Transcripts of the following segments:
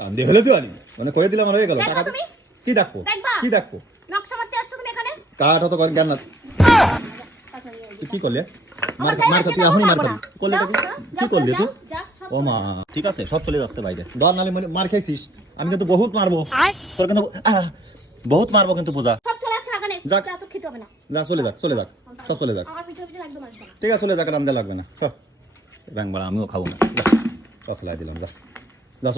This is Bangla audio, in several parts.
কান দিয়ে ফেলে দিও আনি মানে কয়ে দিলাম আর হয়ে গেল। টাকা তুমি? কি দেখব? কি দেখব? নকশা মারতে আসছো তুমি এখানে? কাঠ হতো করেন জ্ঞান না? তুই কি করলে? মার মার তুই এখনই মার না। করলে কি? করলি তুই? ও মা ঠিক আছে সব চলে যাচ্ছে বাইরে। দর নালে মানে মার খাইছিস। আমি কিন্তু বহুত মারবো। তোর কিন্তু আহ, বহুত মারবো কিন্তু পূজা যাক। যা তো খেতে হবে না। যা চলে যাক চলে যাক। সব চলে যাক। আমার ঠিক আছে চলে যাক আর আমাদের লাগবে না। সব ব্যাং বাড়া আমিও খাব না। যা, সব ফেলাই দিলাম যা। যা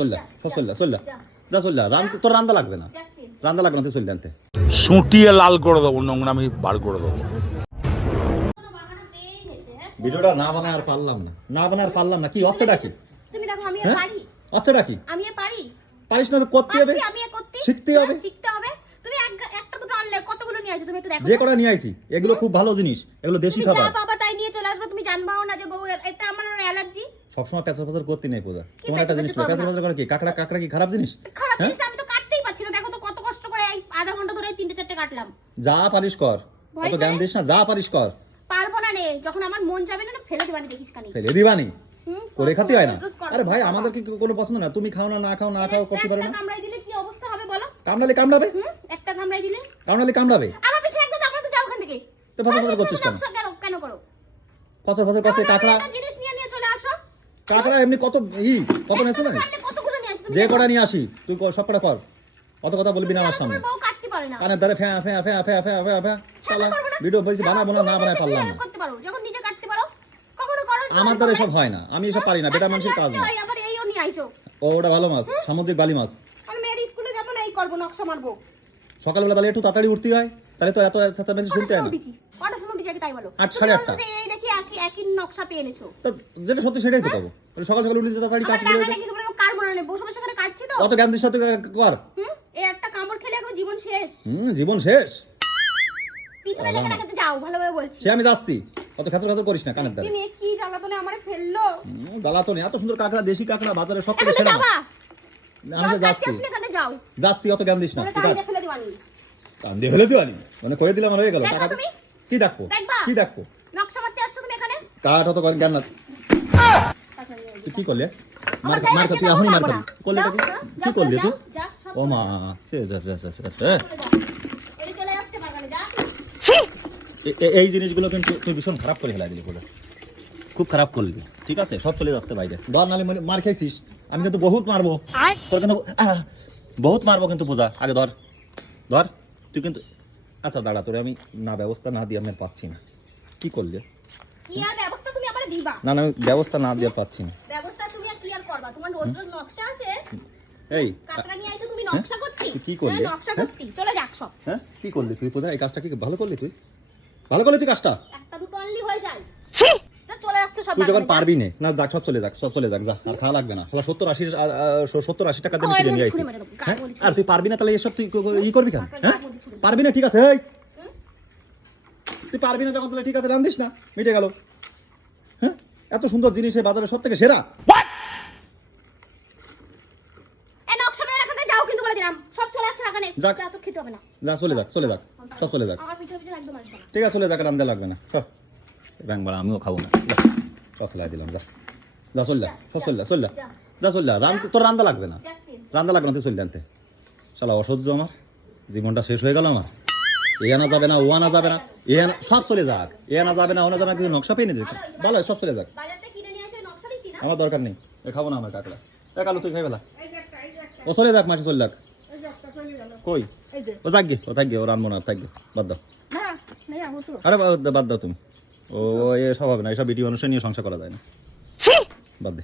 যা সব রান তোর রান্দা লাগবে না। রান্দা লাগবে না তুই সুটিয়ে লাল করে দেবো নোংরামি বার করে দেবো। হ্যাঁ? ভিডিওটা না বানায় আর পারলাম না। না বানায় আর পারলাম না কি অস্ত্রটা কি তুমি দেখো আমি হ্যাঁ? পারি। অস্ত্রটা কি আমি পারি। পারিস না তো করতে হবে? আমি করতে। শিখতে হ্যাঁ, হবে। শিখতে হবে। তুমি এক- একটা দুটো আনলে কতগুলো নিয়ে আসো তুমি একটু দেখো যে। কটা নিয়ে আইছি এগুলো খুব ভালো জিনিস এগুলো দেশি খাবার। বাবা তাই নিয়ে চলে আসবে তুমি জানবাও না যে বউ এটা আমার অ্যালার্জি সবসময় পেঁচার পেঁচার করতে নেই পূজা তোমার একটা জিনিস পেঁচার করব করে কি? কাকড়া কাকড়া কি খারাপ জিনিস? খারাপ হ্যাঁ? জিনিস আমি তো কাটতেই পারছি না। দেখো তো কত কষ্ট করে এই আধা ঘণ্টা ধরে তিনটে চারটে কাটলাম। যা পারিস কর। অত জ্ঞান? দিস না যা পারিস কর। পারব না রে যখন আমার মন যাবে না না ফেলে দিবানি দেখিস কানি ফেলে দিবানি? করে খাতে হয় না। আরে ভাই আমাদের কি কোনো পছন্দ না? তুমি খাও না না খাও না খাও করতে পারো না। কামড়াই দিলে কি অবস্থা হবে বলো? কামড়ালে কামড়াবে? একটা কামড়াই দিলে? কামড়ালে কামড়াবে? আমার পিছনে একদম কামড়াতে যাও ওখান থেকে। তো ফসর করছিস কেন? কেন করো? ফসর ফসর করছে কাকড়া একটা জিনিস নিয়ে নিয়ে চলে আসো কাকড়া এমনি কত ই কত নেছে তুমি যে। কটা নিয়ে আসি তুই সব কটা কর অত কথা বলবি না আমার সামনে কানের ধারে ফ্যা ফ্যা ফ্যা ফ্যা ফ্যা ফ্যা ফ্যা শালা ভিডিও বেশি বানাবো না না বানায় পারলাম না না, আমার দ্বারা এসব হয় না আমি এসব পারি না বেটা মানুষের কাজ না হয়, ও ওটা ভালো মাছ সামুদ্রিক বালি মাছ না সকালবেলা তাহলে একটু তাড়াতাড়ি উঠতে হয় তাহলে তো এত চেঁচামেচি শুনতে হয় না উঠেছি কটার সময় উঠেছি আগে তাই বলো। আট, সাড়ে আটটা। এই দেখি একই একই নকশা পেয়ে এনেছো। যেটা সত্যি সেটাই তো পাবো। সকাল সকাল উঠে তাড়াতাড়ি কাজ করে রাগাটা কিন্তু বলে কার মনে বসে বসে এখানে কাটছি তো। অত জ্ঞান দিস কর। এই একটা কামড় খেলে একবার জীবন শেষ। হুম জীবন শেষ। পিছনে লেগে রাখাতে যাও ভালোভাবে বলছি। সে আমি যাচ্ছি। অত খেচর খেচর করিস না কানের দ্বারে। তিনি কি জ্বালাতনে আমারে ফেলল? হুম, এত সুন্দর কাঁকড়া দেশি কাঁকড়া বাজারে সব থেকে সেরা। আমি যাচ্ছি যাও। যাচ্ছি অত জ্ঞান দিস না। তাহলে ঠিক আছে। টাইমটা ফেলে কান দিয়ে ফেলে দিও আনি মানে কয়ে দিলাম হয়ে গেল। টাকা তুমি? কি দেখব? কি দেখব নকশা মারতে আসছো তুমি এখানে? কাঠ হতো করেন জ্ঞান না। তুই কি করলে? মার মার তুই এখনই মার করলে কি করলি তুই? ও মা সে যা যা যা যা, যা। এই জিনিসগুলো কিন্তু তুই ভীষণ খারাপ করে ফেলা দিলি খুব খারাপ করলি। ঠিক আছে? সব চলে যাচ্ছে বাইরে। ধর নালে মানে মার খাইছিস আমি কিন্তু বহুত মারবো। তোর কিন্তু বহুত মারবো কিন্তু পূজা। আগে ধর। ধর। তুই কিন্তু আচ্ছা দাঁড়া তোরে আমি না ব্যবস্থা না দিয়ে আমি পাচ্ছি না। কি করলে? কি আর ব্যবস্থা তুমি আমারে দিবা? না না আমি ব্যবস্থা না দিয়ে পাচ্ছি না। ব্যবস্থা তুমি আর ক্লিয়ার করবা। তোমার রোজ রোজ নকশা আসে এই কাকড়া নিয়ে আইছো তুমি নকশা করতে? কি করলি? হ্যাঁ, নকশা করতে। চলে যাক সব। হ্যাঁ? কি করলি তুই? বোধহয় এই কাজটা কি ভালো করলি তুই? ভালো করলি তুই কাজটা? একটা দুটো অনলি হয়ে যায়। সব তুই যখন পারবি না। না যাক সব চলে যাক সব চলে যাক যা আর খাওয়া লাগবে না। শালা সত্তর আশি সত্তর আশি টাকা দিয়ে কিনে নিয়ে আইছি। হ্যাঁ? আর তুই পারবি না তাহলে এসব তুই ই করবি কেন? হ্যাঁ? পারবি না ঠিক আছে এই। তুই পারবি না যখন তাহলে ঠিক আছে রান্দিস না। মিটে গেল। হ্যাঁ? এত সুন্দর জিনিস এই বাজারে সব থেকে সেরা এই নকশা মেরে রাখাতে যাও কিন্তু বলে দিলাম। সব চলে যাক। যা তো খেতে হবে না। যা চলে যাক চলে যাক। সব চলে যাক। ঠিক আছে চলে যাক আর আমাদের লাগবে না। বাড়া আমিও খাব না। যা, দিলাম যা। যা চল যা সব চল যা চল যা। যা রান তোর রান্দা লাগবে না। রান্দা লাগবে না তুই চলে আনতে। শালা অসহ্য আমার। জীবনটা শেষ হয়ে গেল আমার। এ আনা যাবে না ও আনা যাবে না এ আনা সব চলে যাক। এ আনা যাবে না ও আনা যাবে না কিন্তু নকশা পেয়ে নিয়ে ভালো হয়, সব চলে যাক। আমার দরকার নেই। এ খাব না আমার কাকড়া। এ কালো তুই খাই বেলা ও চলে যাক মাসে চলে যাক। কই? ও যাক গে ও থাক গে ও রানবো না থাক গে। বাদ দাও। আমার আরে বাদ দাও তুমি। ও এ সব হবে না এসব বিটি মানুষের নিয়ে সংসার করা যায় না। বাদ দে।